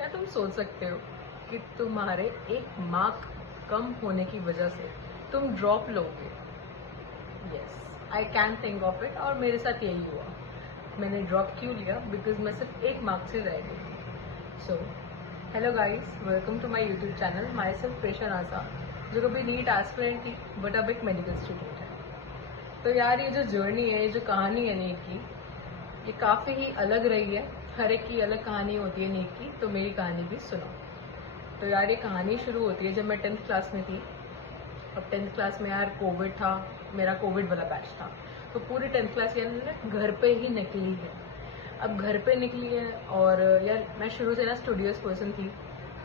क्या तुम सोच सकते हो कि तुम्हारे एक मार्क कम होने की वजह से तुम ड्रॉप लोगे? Yes, I can think of it, और मेरे साथ यही हुआ। मैंने ड्रॉप क्यों लिया? बिकॉज मैं सिर्फ एक मार्क से रह गई। So hello guys, welcome to my YouTube channel. Myself Presha Nasa, जो कभी नीट एस्पिरेंट थी बट अब एक मेडिकल स्टूडेंट है। तो यार, ये जो जर्नी है, ये जो कहानी है नीट की, ये काफ़ी ही अलग रही है। हर एक की अलग कहानी होती है नीट की, तो मेरी कहानी भी सुनो। तो यार, ये कहानी शुरू होती है जब मैं 10th क्लास में थी। अब 10th क्लास में यार कोविड था, मेरा कोविड वाला बैच था, तो पूरी 10th क्लास यार घर पे ही निकली है। अब घर पे निकली है, और यार मैं शुरू से ना स्टूडियस पर्सन थी,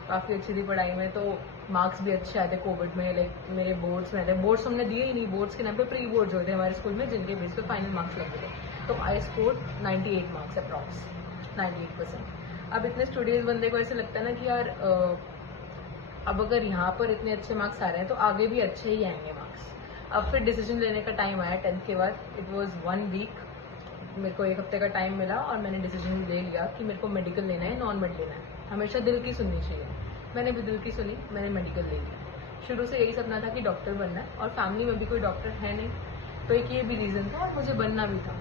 काफ़ी अच्छी थी पढ़ाई में, तो मार्क्स भी अच्छे आए थे कोविड में। लाइक मेरे बोर्ड्स में आए थे। बोर्ड्स हमने दिए ही नहीं, बोर्ड्स के नाम पे प्री बोर्ड्स होते हैं हमारे स्कूल में, जिनके बेस पे फाइनल मार्क्स लगते थे। तो आई स्कोर 98 मार्क्स अप्रॉक्स, 98%। अब इतने स्टूडियस बंदे को ऐसे लगता है ना कि यार अब अगर यहाँ पर इतने अच्छे मार्क्स आ रहे हैं तो आगे भी अच्छे ही आएंगे मार्क्स। अब फिर डिसीजन लेने का टाइम आया 10th के बाद। इट वॉज 1 वीक, मेरे को एक हफ्ते का टाइम मिला और मैंने डिसीजन ले लिया कि मेरे को मेडिकल लेना है, नॉन मेड लेना है। हमेशा दिल की सुननी चाहिए। मैंने भी दिल की सुनी, मैंने मेडिकल ले लिया। शुरू से यही सपना था कि डॉक्टर बनना है, और फैमिली में भी कोई डॉक्टर है नहीं, तो एक ये भी रीज़न था, और मुझे बनना भी था।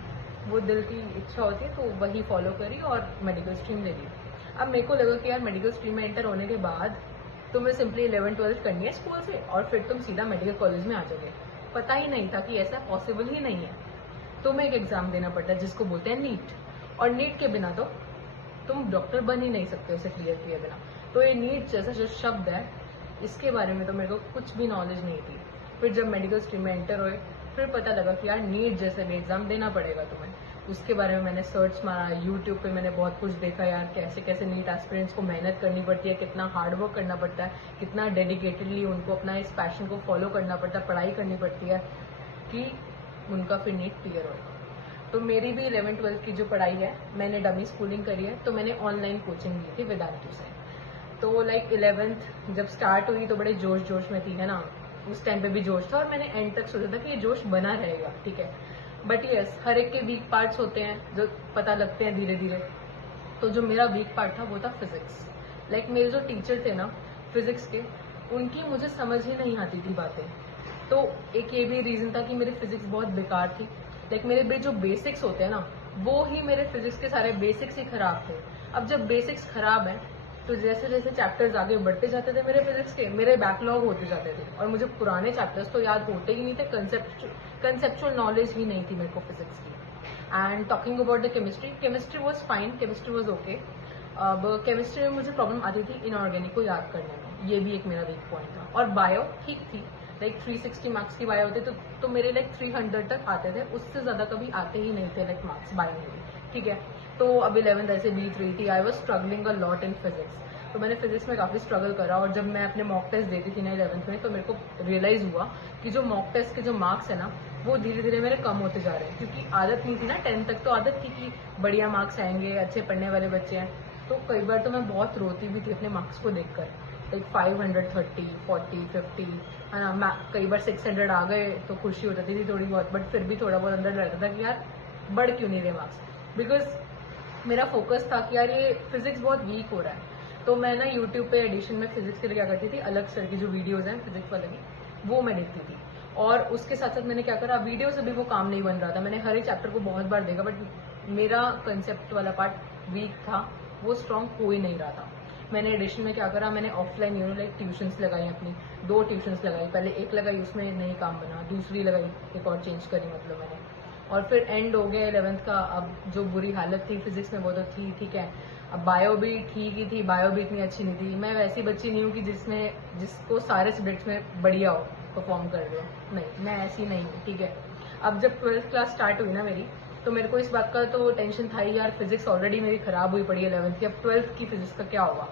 वो दिल की इच्छा होती है तो वही फॉलो करी और मेडिकल स्ट्रीम ले ली। अब मेरे को लगा कि यार मेडिकल स्ट्रीम में एंटर होने के बाद तुम्हें सिंपली 11th-12th करनी है स्कूल से, और फिर तुम सीधा मेडिकल कॉलेज में आ जाओगे। पता ही नहीं था कि ऐसा पॉसिबल ही नहीं है। तुम्हें एक एग्जाम देना पड़ता है जिसको बोलते हैं नीट, और नीट के बिना तो तुम डॉक्टर बन ही नहीं सकते उसे क्लियर किए बिना। तो ये नीट जैसा जो शब्द है, इसके बारे में तो मेरे को कुछ भी नॉलेज नहीं थी। फिर जब मेडिकल स्ट्रीम में एंटर हुए, फिर पता लगा कि यार नीट जैसे भी एग्जाम देना पड़ेगा तुम्हें। उसके बारे में मैंने सर्च मारा, यूट्यूब पे मैंने बहुत कुछ देखा यार, कैसे कैसे नीट एस्पिरेंट्स को मेहनत करनी पड़ती है, कितना हार्ड वर्क करना पड़ता है, कितना डेडिकेटेडली उनको अपना इस पैशन को फॉलो करना पड़ता है, पढ़ाई करनी पड़ती है कि उनका फिर नीट क्लियर होगा। तो मेरी भी 11th-12th की जो पढ़ाई है, मैंने डमी स्कूलिंग करी है, तो मैंने ऑनलाइन कोचिंग ली थी वेदांतु से। तो लाइक 11th जब स्टार्ट हुई तो बड़े जोश जोश में थी, है ना। उस टाइम पे भी जोश था, और मैंने एंड तक सोचा था कि ये जोश बना रहेगा, ठीक है। बट यस, हर एक के वीक पार्ट्स होते हैं जो पता लगते हैं धीरे धीरे। तो जो मेरा वीक पार्ट था वो था फिजिक्स। लाइक मेरे जो टीचर थे ना फिजिक्स के, उनकी मुझे समझ ही नहीं आती थी बातें। तो एक ये भी रीजन था कि मेरी फिजिक्स बहुत बेकार थी। लाइक मेरे जो बेसिक्स होते हैं ना, वो ही मेरे फिजिक्स के सारे बेसिक्स ही खराब थे। अब जब बेसिक्स खराब है, तो जैसे जैसे चैप्टर्स आगे बढ़ते जाते थे मेरे फिजिक्स के, मेरे बैकलॉग होते जाते थे, और मुझे पुराने चैप्टर्स तो याद होते ही नहीं थे। कंसेप्चुअल नॉलेज ही नहीं थी मेरे को फिजिक्स की। And talking about the chemistry, chemistry was fine, chemistry was okay. अब केमिस्ट्री में मुझे प्रॉब्लम आती थी इनऑर्गेनिक को याद करने में, ये भी एक मेरा वीक पॉइंट था। और बायो ठीक थी, लाइक 360 मार्क्स की बायो होते तो मेरे लाइक 300 तक आते थे, उससे ज़्यादा कभी आते ही नहीं थे लाइक मार्क्स बायो में, ठीक है। तो अब 11th ऐसे बीत रही थी, I was struggling a lot in physics. तो मैंने फिजिक्स में काफ़ी स्ट्रगल करा, और जब मैं अपने मॉक टेस्ट देती थी ना 11th में, तो मेरे को रियलाइज़ हुआ कि जो मॉक टेस्ट के जो मार्क्स है ना, वो धीरे धीरे मेरे कम होते जा रहे हैं। क्योंकि आदत नहीं थी ना, 10th तक तो आदत थी कि बढ़िया मार्क्स आएंगे, अच्छे पढ़ने वाले बच्चे हैं। तो कई बार तो मैं बहुत रोती भी थी अपने मार्क्स को देखकर, लाइक 530, 40, 50, है ना। कई बार 600 आ गए तो खुशी हो जाती थी थोड़ी बहुत, बट फिर भी थोड़ा बहुत अंदर रहता था कि यार बढ़ क्यों नहीं रहे मार्क्स। बिकॉज मेरा फोकस था कि यार ये फिजिक्स बहुत वीक हो रहा है। तो मैं ना यूट्यूब पे एडिशन में फिजिक्स के लिए क्या करती थी, अलग सर की जो वीडियोज़ हैं फिजिक्स वाले की, वो मैं देखती थी। और उसके साथ साथ मैंने क्या करा, वीडियो से भी वो काम नहीं बन रहा था। मैंने हर एक चैप्टर को बहुत बार देखा, बट मेरा कंसेप्ट वाला पार्ट वीक था, वो स्ट्रॉन्ग हो ही नहीं रहा था। मैंने एडिशन में क्या करा, मैंने ऑफलाइन लाइक ट्यूशन्स लगाई अपनी, 2 ट्यूशन्स लगाई। पहले एक लगाई, उसमें नहीं काम बना, दूसरी लगाई, एक और चेंज करी मतलब मैंने। और फिर एंड हो गया 11th का। अब जो बुरी हालत थी फिजिक्स में वो तो थी, ठीक है। अब बायो भी ठीक ही थी, बायो भी इतनी अच्छी नहीं थी। मैं वैसी बच्ची नहीं हूँ कि जिसको सारे सब्जेक्ट्स में बढ़िया हो, परफॉर्म कर रहे हो, नहीं, मैं ऐसी नहीं हूँ, ठीक है। अब जब 12th क्लास स्टार्ट हुई ना मेरी, तो मेरे को इस बात का तो टेंशन था ही यार, फिजिक्स ऑलरेडी मेरी खराब हुई पड़ी है 11th की, अब 12th की फिजिक्स का क्या होगा,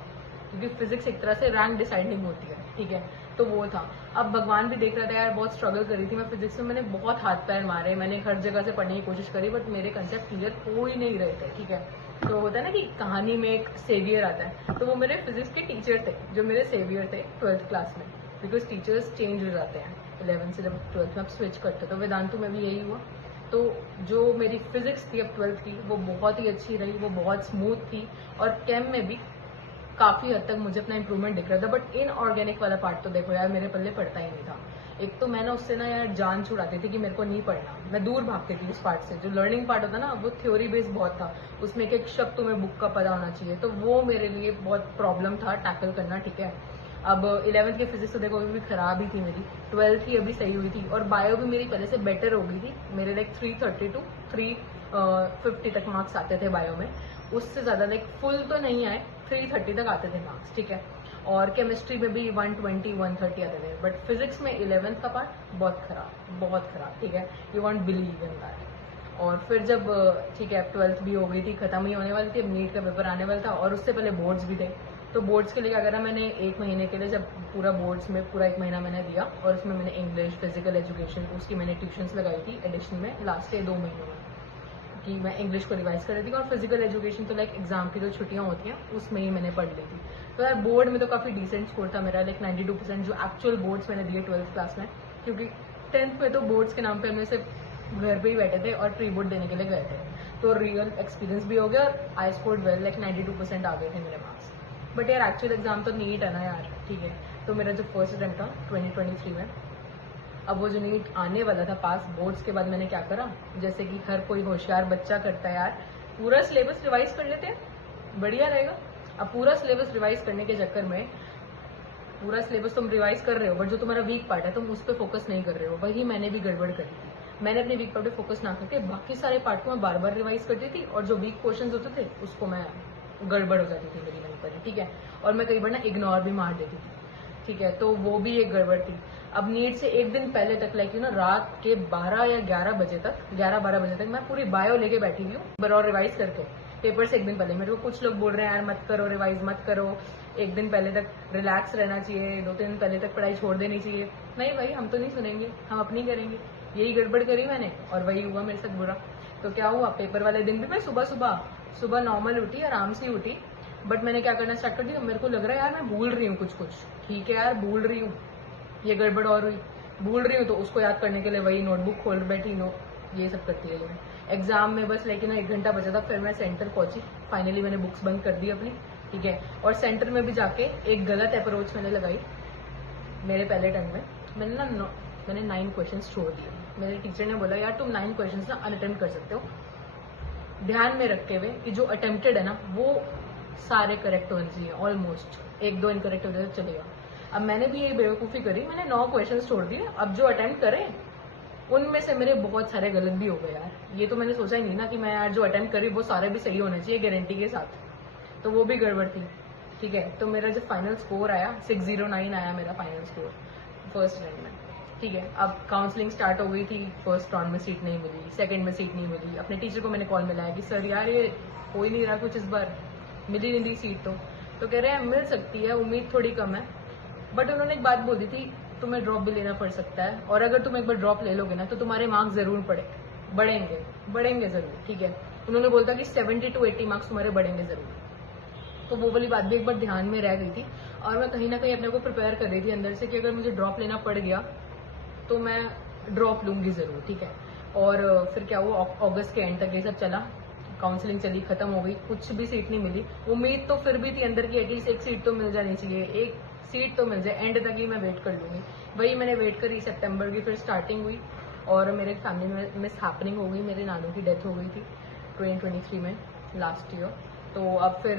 क्योंकि फिजिक्स एक तरह से रैंक डिसाइडिंग होती है, ठीक है। तो वो था। अब भगवान भी देख रहा था यार, बहुत स्ट्रगल करी थी मैं फिजिक्स में, मैंने बहुत हाथ पैर मारे, मैंने हर जगह से पढ़ने की कोशिश करी, बट मेरे कंसेप्ट क्लियर हो ही नहीं रहे थे, ठीक है। तो होता है ना कि कहानी में एक सेवियर आता है, तो वो मेरे फिजिक्स के टीचर थे जो मेरे सेवियर थे 12th क्लास में। बिकॉज टीचर्स चेंज हो जाते हैं 11th से जब 12th में आप स्विच करते हो, तो वेदांतु में भी यही हुआ। तो जो मेरी फिजिक्स थी अब 12th की, वो बहुत ही अच्छी रही, वो बहुत स्मूथ थी। और केम में भी काफ़ी हद तक मुझे अपना इंप्रूवमेंट दिख रहा था, बट इनऑर्गेनिक वाला पार्ट तो देखो यार मेरे पल्ले पड़ता ही नहीं था। एक तो मैं ना उससे ना यार जान छुड़ाती थी कि मेरे को नहीं पढ़ना, मैं दूर भागती थी उस पार्ट से। जो लर्निंग पार्ट होता ना वो थ्योरी बेस्ड बहुत था, उसमें एक एक शब्द तुम्हें बुक का पता होना चाहिए, तो वो मेरे लिए बहुत प्रॉब्लम था टैकल करना, ठीक है। अब 11th की फिजिक्स तो देखो अभी भी खराब ही थी मेरी, 12th ही अभी सही हुई थी, और बायो भी मेरी पहले से बेटर हो गई थी। मेरे लाइक 330 टू 350 तक मार्क्स आते थे बायो में, उससे ज़्यादा लाइक फुल तो नहीं आए, 330 तक आते थे मार्क्स, ठीक है। और केमिस्ट्री में भी 120 130 आते थे, बट फिजिक्स में 11th का पार्ट बहुत खराब, ठीक है। You won't believe in that. और फिर जब ठीक है 12th भी हो गई थी, खत्म ही होने वाली थी, अब नीट का पेपर आने वाला था, और उससे पहले बोर्ड्स भी थे। तो बोर्ड्स के लिए क्या करा मैंने, 1 महीने के लिए जब पूरा बोर्ड्स में पूरा 1 महीना मैंने दिया, और उसमें मैंने इंग्लिश, फिजिकल एजुकेशन, उसकी मैंने ट्यूशन्स लगाई थी एडिशन में लास्ट के 2 महीनों में, कि मैं इंग्लिश को रिवाइज कर रही थी। और फिजिकल एजुकेशन तो लाइक एग्जाम की जो छुट्टियां होती हैं उसमें ही मैंने पढ़ ली थी। तो यार बोर्ड में तो काफ़ी डिसेंट स्कोर था मेरा, लाइक 92% जो एक्चुअल बोर्ड्स मैंने दिए 12th क्लास में, क्योंकि 10th में तो बोर्ड्स के नाम पे हमें सिर्फ घर पे ही बैठे थे और प्री बोर्ड देने के लिए गए थे, तो रियल एक्सपीरियंस भी हो गया, और आई स्कोर्ड वेल, लाइक 92% आ गए थे मेरे मार्क्स। बट यार एक्चुअल एग्जाम तो नीट है ना यार, ठीक है। तो मेरा जो फर्स्ट अटेम्प्ट था 2023 में, अब वो जो नीट आने वाला था पास, बोर्ड्स के बाद मैंने क्या करा, जैसे कि हर कोई होशियार बच्चा करता है यार, पूरा सिलेबस रिवाइज कर लेते हैं, बढ़िया रहेगा। अब पूरा सिलेबस रिवाइज करने के चक्कर में, पूरा सिलेबस तुम रिवाइज कर रहे हो, बट जो तुम्हारा वीक पार्ट है तुम उस पर फोकस नहीं कर रहे हो, वही मैंने भी गड़बड़ करी थी। मैंने अपने वीक पार्ट पे फोकस ना करके बाकी सारे पार्ट को मैं बार बार रिवाइज करती थी, और जो वीक क्वेश्चन होते थे उसको मैं गड़बड़ हो जाती थी मेरी वहीं पर, ठीक है। और मैं कई बार ना इग्नोर भी मार देती थी, ठीक है। तो वो भी एक गड़बड़ थी। अब नीट से एक दिन पहले तक, लाइक ना रात के 12 या 11 बजे तक, 11-12 बजे तक मैं पूरी बायो लेके बैठी हुई हूँ, और रिवाइज करके पेपर से एक दिन पहले। मेरे को कुछ लोग बोल रहे हैं यार मत करो रिवाइज, मत करो, एक दिन पहले तक रिलैक्स रहना चाहिए, 2-3 दिन पहले तक पढ़ाई छोड़ देनी चाहिए। नहीं भाई, हम तो नहीं सुनेंगे, हम अपनी करेंगे। यही गड़बड़ करी मैंने, और वही हुआ मेरे साथ बुरा। तो क्या हुआ, पेपर वाले दिन भी मैं सुबह नॉर्मल उठी, आराम से उठी, बट मैंने क्या करना स्टार्ट कर दिया, मेरे को लग रहा है यार मैं भूल रही हूँ कुछ, ठीक है यार भूल रही हूँ, ये गड़बड़ और हुई, भूल रही हूँ, तो उसको याद करने के लिए वही नोटबुक खोल बैठी, ये सब करती रही मैं। एग्जाम में बस लेकिन 1 घंटा बचा था, फिर मैं सेंटर पहुंची, फाइनली मैंने बुक्स बंद कर दी अपनी, ठीक है। और सेंटर में भी जाके एक गलत अप्रोच मैंने लगाई मेरे पहले टर्म में। मैंने 9 क्वेश्चन छोड़ दिए। मेरे टीचर ने बोला यार तुम 9 क्वेश्चन ना अनअटेम्प्ट कर सकते हो, ध्यान में रखते हुए कि जो अटेम्प्टेड है ना वो सारे करेक्ट होने चाहिए, ऑलमोस्ट 1-2 इनकरेक्ट हो जाए तो चलेगा। अब मैंने भी ये बेवकूफ़ी करी, मैंने 9 क्वेश्चन छोड़ दिए। अब जो अटेम्प्ट करें उनमें से मेरे बहुत सारे गलत भी हो गए यार। ये तो मैंने सोचा ही नहीं ना कि मैं यार जो अटेम्प्ट करी वो सारे भी सही होने चाहिए गारंटी के साथ, तो वो भी गड़बड़ थी, ठीक है। तो मेरा जो फाइनल स्कोर आया 609 आया मेरा फाइनल स्कोर फर्स्ट रैंक में, ठीक है। अब काउंसलिंग स्टार्ट हो गई थी, फर्स्ट राउंड में सीट नहीं मिली, सेकंड में सीट नहीं मिली। अपने टीचर को मैंने कॉल मिलाया कि सर यार ये हो ही नहीं रहा कुछ, इस बार मिली नहीं थी सीट, तो कह रहे हैं मिल सकती है, उम्मीद थोड़ी कम है। बट उन्होंने एक बात बोल दी थी, तुम्हें ड्रॉप भी लेना पड़ सकता है, और अगर तुम एक बार ड्रॉप ले लोगे ना तो तुम्हारे मार्क्स जरूर बढ़ेंगे जरूर, ठीक है। उन्होंने बोला कि 70 to 80 मार्क्स तुम्हारे बढ़ेंगे जरूर। तो वो वाली बात भी एक बार ध्यान में रह गई थी, और मैं कहीं ना कहीं अपने को प्रिपेयर कर रही थी अंदर से कि अगर मुझे ड्रॉप लेना पड़ गया तो मैं ड्रॉप लूंगी जरूर, ठीक है। और फिर क्या हुआ, अगस्त के एंड तक ये सब चला, काउंसलिंग चली, खत्म हो गई, कुछ भी सीट नहीं मिली। उम्मीद तो फिर भी थी अंदर की एटलीस्ट एक सीट तो मिल जानी चाहिए, एक सीट तो मिल जाए, एंड तक ही मैं वेट कर लूंगी। वही मैंने वेट करी, सितंबर की फिर स्टार्टिंग हुई, और मेरे फैमिली में मिस हैपनिंग हो गई, मेरे नानू की डेथ हो गई थी 2023 में लास्ट ईयर। तो अब फिर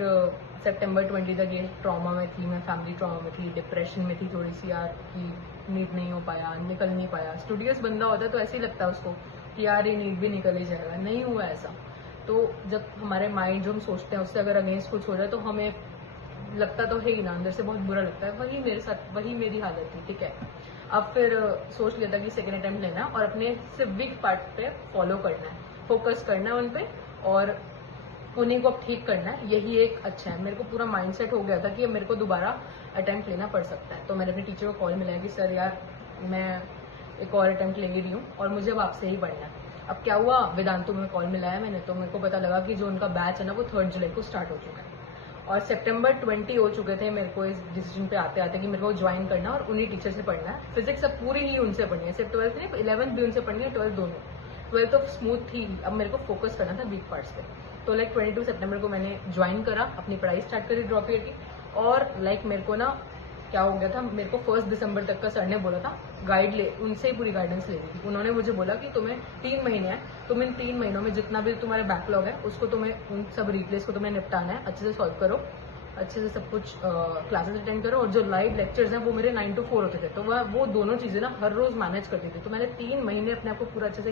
सितंबर 20 तक ये ट्रॉमा में थी, मैं फैमिली ट्रॉमा में थी, डिप्रेशन में थी थोड़ी सी यार, कि नीट नहीं हो पाया, निकल नहीं पाया। स्टूडियस बंदा होता है तो ऐसे ही लगता है उसको कि यार ये नीट भी निकल ही जाएगा, नहीं हुआ ऐसा। तो जब हमारे माइंड जो हम सोचते हैं उससे अगर अगेंस्ट कुछ हो जाए तो हमें लगता तो है ही ना, अंदर से बहुत बुरा लगता है। वही मेरे साथ, वही मेरी हालत थी, ठीक है। अब फिर सोच लिया था कि सेकेंड अटेम्प्ट लेना है, और अपने सिर्फ वीक पार्ट पे फॉलो करना है, फोकस करना है उन पे, और उन्हीं को अब ठीक करना है, यही एक अच्छा है। मेरे को पूरा माइंडसेट हो गया था कि मेरे को दोबारा अटेम्प्ट लेना पड़ सकता है। तो मैंने अपने टीचर को कॉल मिलाया कि सर यार मैं एक और अटेम्प्ट ले रही हूँ, और मुझे अब आपसे ही पढ़ना है। अब क्या हुआ, वेदांतु में कॉल मिलाया मैंने, तो मेरे को पता लगा कि जो उनका बैच है ना वो 3 जुलाई को स्टार्ट हो चुका है, और सितंबर 20 हो चुके थे मेरे को इस डिसीजन पे आते आते कि मेरे को ज्वाइन करना और उन्हीं टीचर से पढ़ना है। फिजिक्स अब पूरी ही उनसे पढ़नी है, सिर्फ 12th नहीं, 11th भी उनसे पढ़नी है, 12th दोनों। 12th तो स्मूथ थी, अब मेरे को फोकस करना था वीक पार्ट्स पे। तो लाइक 22 सितंबर को मैंने ज्वाइन करा, अपनी पढ़ाई स्टार्ट करी ड्रॉप ईयर की, और लाइक मेरे को ना क्या हो गया था, मेरे को 1 दिसंबर तक का सर ने बोला था गाइड ले, उनसे ही पूरी गाइडेंस ले ली थी। उन्होंने मुझे बोला कि तुम्हें 3 महीने हैं, तुम इन 3 महीनों में जितना भी तुम्हारे बैकलॉग है उसको तुम्हें उन सब रिप्लेस को तुम्हें निपटाना है, अच्छे से सॉल्व करो, अच्छे से सब कुछ क्लासेस अटेंड करो, और जो लाइव लेक्चर्स हैं वो मेरे 9 to 4 होते थे, तो वो दोनों चीजें ना हर रोज मैनेज करती थी। तो मैंने 3 महीने अपने आप को पूरा अच्छे से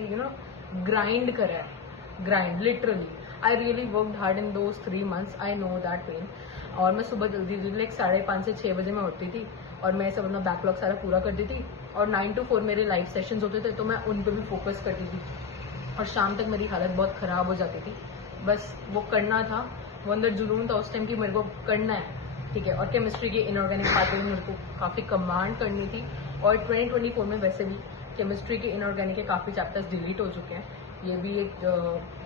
ग्राइंड करा है, grind literally. I really worked hard in those 3 months, I know that pain. और मैं सुबह जल्दी लाइक 5:30 से 6 बजे मैं उठती थी और मैं सब अपना बैकलॉग सारा पूरा करती थी, और 9 to 4 मेरे लाइव सेशंस होते थे, तो मैं उन पर भी फोकस करती थी, और शाम तक मेरी हालत बहुत खराब हो जाती थी। बस वो करना था, वो अंदर जुनून था उस टाइम की मेरे को करना है, ठीक है। और केमिस्ट्री की इनऑर्गेनिक पार्ट में मेरे को काफ़ी कमांड करनी थी, और 2024 में वैसे भी केमिस्ट्री के इनऑर्गेनिक के काफ़ी चैप्टर्स डिलीट हो चुके हैं। ये भी एक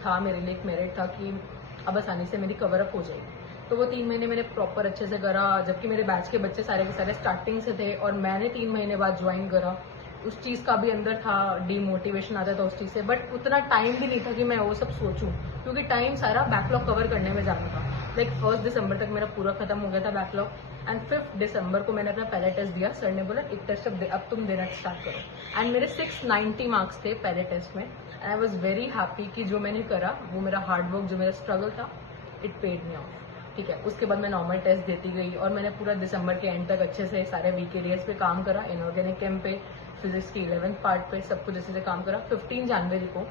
था मेरे लिए, एक मेरिट था कि अब आसानी से मेरी कवर अप हो जाएगी। तो वो 3 महीने मैंने प्रॉपर अच्छे से करा, जबकि मेरे बैच के बच्चे सारे के सारे स्टार्टिंग से थे, और मैंने 3 महीने बाद ज्वाइन करा। उस चीज़ का भी अंदर था, डीमोटिवेशन आता था उस चीज़ से, बट उतना टाइम भी नहीं था कि मैं वो सब सोचूं, क्योंकि टाइम सारा बैकलॉग कवर करने में जाना था। लाइक 1 दिसंबर तक मेरा पूरा खत्म हो गया था बैकलॉग, एंड 5 दिसंबर को मैंने अपना पहले टेस्ट दिया। सर ने बोला एक टेस्ट अब तुम देना स्टार्ट करो, एंड मेरे 690 मार्क्स थे पहले टेस्ट में, and I was very happy कि जो मैंने करा वो मेरा हार्डवर्क, जो मेरा स्ट्रगल था, इट पेड मी ऑफ, ठीक है। उसके बाद मैं नॉर्मल टेस्ट देती गई, और मैंने पूरा दिसंबर के एंड तक अच्छे से सारे वीक एरियाज पे काम करा, इनऑर्गेनिक केम पे, फिजिक्स की 11th पार्ट पे, सब कुछ अच्छे से काम करा। 15 जनवरी को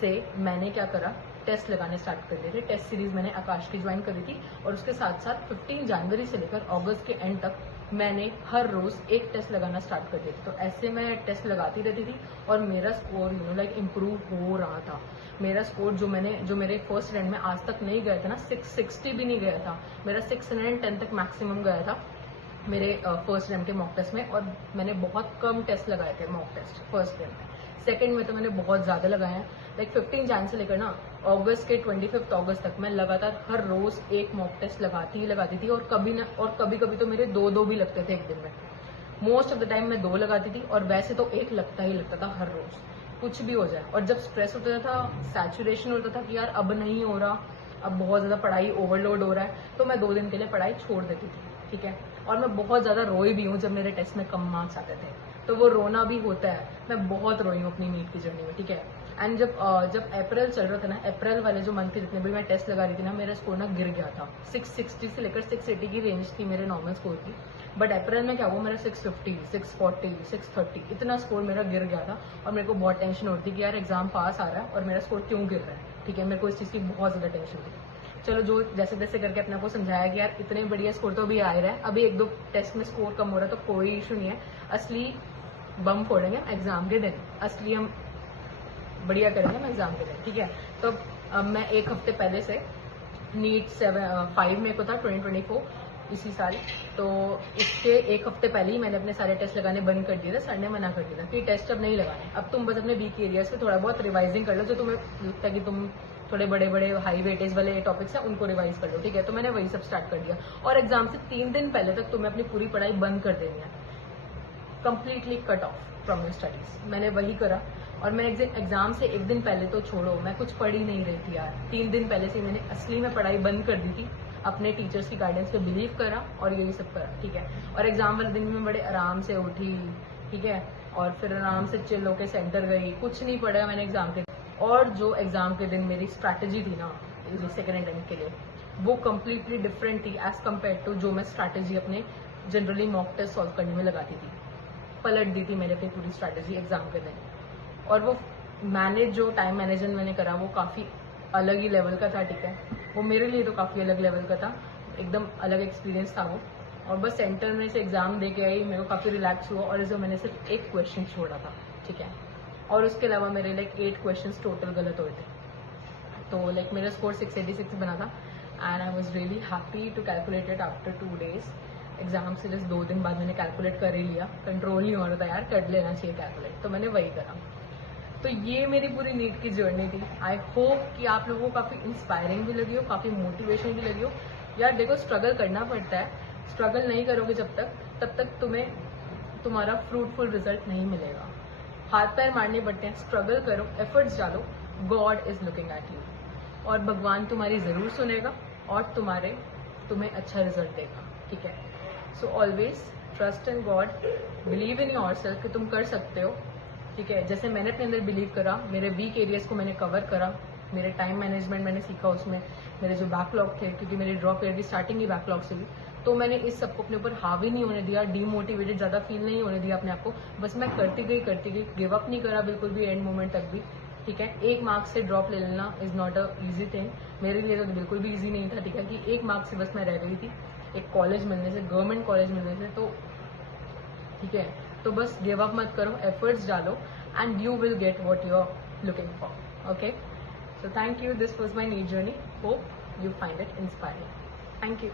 से मैंने क्या करा, टेस्ट लगाने स्टार्ट कर दिए थे। टेस्ट सीरीज मैंने आकाश की ज्वाइन करी थी, और उसके साथ साथ 15 जनवरी से लेकर अगस्त के एंड तक मैंने हर रोज एक टेस्ट लगाना स्टार्ट कर दिया। तो ऐसे मैं टेस्ट लगाती रहती थी, और मेरा स्कोर लाइक इम्प्रूव हो रहा था। मेरा स्कोर जो मेरे फर्स्ट रैंक में आज तक नहीं गया था ना, 660 भी नहीं गया था, मेरा 610 तक मैक्सिमम गया था मेरे फर्स्ट रैंक के मॉक टेस्ट में। और मैंने बहुत कम टेस्ट लगाए थे मॉक टेस्ट फर्स्ट रैंक में। सेकंड में तो मैंने बहुत ज्यादा लगाए हैं, लाइक 15 जन से लेकर ना अगस्त के 25 अगस्त तक मैं लगातार हर रोज एक मॉक टेस्ट लगाती थी, और कभी कभी तो मेरे 2 भी लगते थे एक दिन में। मोस्ट ऑफ द टाइम मैं 2 लगाती थी, और वैसे तो एक लगता ही लगता था हर रोज, कुछ भी हो जाए। और जब स्ट्रेस होता था, सैचुरेशन होता था कि यार अब नहीं हो रहा, अब बहुत ज्यादा पढ़ाई ओवरलोड हो रहा है, तो मैं 2 दिन के लिए पढ़ाई छोड़ देती थी, ठीक है। और मैं बहुत ज्यादा रोई भी हूँ जब मेरे टेस्ट में कम मार्क्स आते थे, तो वो रोना भी होता है। मैं बहुत रोई हूँ अपनी नीट की जर्नी में, ठीक है। एंड जब अप्रैल चल रहा था ना, अप्रैल वाले जो मंथ के जितने भी मैं टेस्ट लगा रही थी ना, मेरा स्कोर ना गिर गया था। 660 से लेकर 680 की रेंज थी मेरे नॉर्मल स्कोर की, बट अप्रैल में क्या हुआ, मेरा 650, 640, 630 इतना स्कोर मेरा गिर गया था। और मेरे को बहुत टेंशन होती कि यार एग्जाम पास आ रहा है और मेरा स्कोर क्यों गिर रहा है, ठीक है। मेरे को इस चीज़ की बहुत ज़्यादा टेंशन थी। चलो जो जैसे तैसे करके अपने को समझाया कि यार इतने बढ़िया स्कोर तो अभी आ रहा है, अभी 1-2 टेस्ट में स्कोर कम हो रहा है तो कोई इशू नहीं है, असली बम फोड़ेंगे एग्जाम के दिन, असली हम बढ़िया करेंगे हम एग्जाम के दिन, ठीक है। तो मैं 1 हफ्ते पहले से नीट 5 में को था 2024 इसी साल, तो इसके 1 हफ्ते पहले ही मैंने अपने सारे टेस्ट लगाने बंद कर दिए थे। सर ने मना कर दिया था कि टेस्ट अब नहीं लगाने, अब तुम बस अपने वीक एरियाज पे थोड़ा बहुत रिवाइजिंग कर लो, जो तुम्हें लगता है कि तुम थोड़े बड़े बड़े हाई वेटेज वाले टॉपिक्स हैं उनको रिवाइज कर लो, ठीक है। तो मैंने वही सब स्टार्ट कर दिया, और एग्जाम से 3 दिन पहले तक तुम्हें अपनी पूरी पढ़ाई बंद कर देनी है, completely cut off from your studies. मैंने वही करा, और मैं एग्जाम से 1 दिन पहले तो छोड़ो, मैं कुछ पढ़ ही नहीं रही थी यार। 3 दिन पहले से मैंने असली में पढ़ाई बंद कर दी थी, अपने टीचर्स की गाइडेंस पे बिलीव करा, और यही सब करा, ठीक है। और एग्जाम वाले दिन में बड़े आराम से उठी, ठीक है, और फिर आराम से चिल होके सेंटर गई, कुछ नहीं पढ़ा मैंने एग्जाम के। और जो एग्जाम के दिन मेरी स्ट्रैटेजी थी ना सेकेंड अटेम्प्ट के लिए, वो कम्प्लीटली डिफरेंट थी एज कम्पेयर टू जो मैं स्ट्रैटेजी अपने जनरली मॉक टेस्ट सॉल्व करने में लगाती थी। पलट दी थी मैंने अपनी पूरी स्ट्रैटेजी एग्जाम के दिन, और वो मैनेज जो टाइम मैनेजमेंट मैंने करा वो काफ़ी अलग ही लेवल का था, ठीक है। वो मेरे लिए तो काफ़ी अलग लेवल का था, एकदम अलग एक्सपीरियंस था वो। और बस सेंटर में से एग्जाम दे के आई, मेरे को काफ़ी रिलैक्स हुआ, और इसमें मैंने सिर्फ 1 क्वेश्चन छोड़ा था, ठीक है। और उसके अलावा मेरे लाइक 8 क्वेश्चन टोटल गलत हुए थे, तो लाइक मेरा स्कोर 686 बना था, and I was really happy to calculate it after 2 days। Exam से जस्ट 2 दिन बाद मैंने कैलकुलेट कर ही लिया, कंट्रोल नहीं हो रहा था यार, कर लेना चाहिए कैलकुलेट, तो मैंने वही करा। तो ये मेरी पूरी नीट की जर्नी थी। आई होप कि आप लोगों को काफ़ी इंस्पायरिंग भी लगी हो, काफ़ी मोटिवेशन भी लगी हो। यार देखो, स्ट्रगल करना पड़ता है, स्ट्रगल नहीं करोगे तब तक तुम्हें तुम्हारा फ्रूटफुल रिजल्ट नहीं मिलेगा। हाथ पैर मारने पड़ते हैं, स्ट्रगल करो, एफर्ट्स डालो, God is looking at you, और भगवान तुम्हारी ज़रूर सुनेगा और तुम्हारे तुम्हें अच्छा रिजल्ट देगा, ठीक है। So always trust in God, believe in your self कि तुम कर सकते हो, ठीक है। जैसे मैंने अपने अंदर बिलीव करा, मेरे वीक एरियाज को मैंने कवर करा, मेरे टाइम मैनेजमेंट मैंने सीखा उसमें, मेरे जो बैकलॉग थे, क्योंकि मेरी ड्रॉप ईयर की स्टार्टिंग ही बैकलॉग से भी, तो मैंने इस सबको अपने ऊपर हावी नहीं होने दिया, डीमोटिवेटेड ज़्यादा फील नहीं होने दिया अपने आप को। बस मैं करती गई, गिव अप नहीं करा बिल्कुल भी एंड मोमेंट तक भी, ठीक है। 1 मार्क्स से ड्रॉप ले लेना is not a easy thing, मेरे लिए तो बिल्कुल भी ईजी नहीं था, ठीक है, कि 1 मार्क्स से बस मैं रह गई थी एक कॉलेज मिलने से, गवर्नमेंट कॉलेज मिलने से, तो ठीक है। तो बस गिव अप मत करो, एफर्ट्स डालो and you will get what you are looking for, okay. So thank you. This was my new journey. Hope you find it inspiring. Thank you.